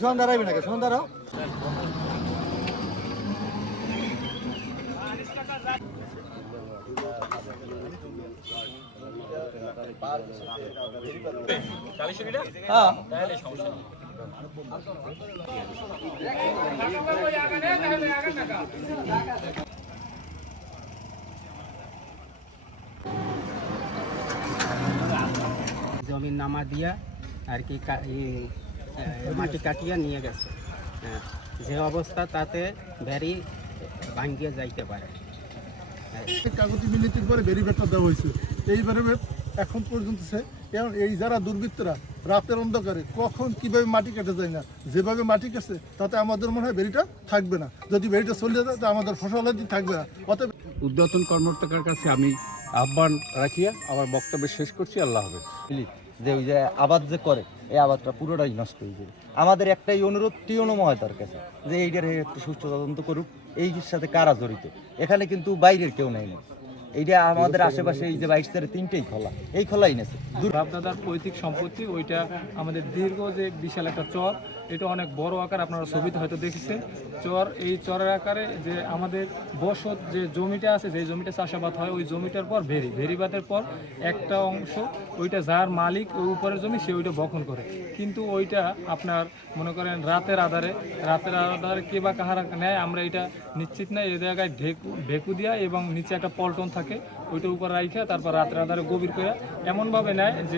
সোহান দাঁড়াইবে নাকি? সোহান দাঁড়াও। জমির নামা দিয়া আর কি মাটি কাটিয়ে নিয়ে গেছে। যে অবস্থা তাতে ভেরি ভাঙ্গিয়ে যাইতে পারে। কাগজি মিলিতির পরে ব্যারিকেডটা দেওয়া হয়েছে। এই ব্যারিকেড এখন পর্যন্ত এই যারা দুর্বৃত্তরা রাতের অন্ধকারে কখন কিভাবে মাটি কেটে যায় না, যেভাবে মাটি কেটে তাতে আমাদের মনে হয় বেরিটা থাকবে না। যদি বেরিটা চলে যায় তো আমাদের ফসলাদি থাকবে না। অতএব উদ্যতন কর্মকর্তার কাছে আমি আহ্বান রাখিয়া আমার বক্তব্য শেষ করছি। আল্লাহ হাফেজ। যে ওই যে আবাদ যে করে এই আবাদটা পুরোটাই নষ্ট হয়ে যাবে। আমাদের একটাই অনুরোধ টিওনো মহোদয়ের কাছে যে এইটার একটু সুষ্ঠু তদন্ত করুক, এই সাথে কারা জড়িত। এখানে কিন্তু বাইরের কেউ নেই না, এইটা আমাদের আশেপাশে এই যে 22 তিনটেই খোলা, এই খোলাই নেছে। বাপদাদার পৈতৃক সম্পত্তি, ওইটা আমাদের দীর্ঘ যে বিশাল একটা চর, এটা অনেক বড় আকার, আপনারা ছবিতে হয়তো দেখেছেন। এই চরের আকারে যে আমাদের বসত যে জমিটা আছে, যে জমিটা চাষাবাদ হয়, ওই জমিটার পর ভেরিবাদের পর একটা অংশ ওইটা যার মালিক ওই উপরের জমি সে ওইটা বহন করে। কিন্তু ওইটা আপনার মনে করেন রাতের আধারে কে বা কাহারা নেয় আমরা এটা নিশ্চিত না। এই জায়গায় ঢেকু দিয়া এবং নিচে একটা পল্টন থাকে, ওইটা উপর রাইখা তারপর রাতের আধারে গভীর করে এমনভাবে নেয় যে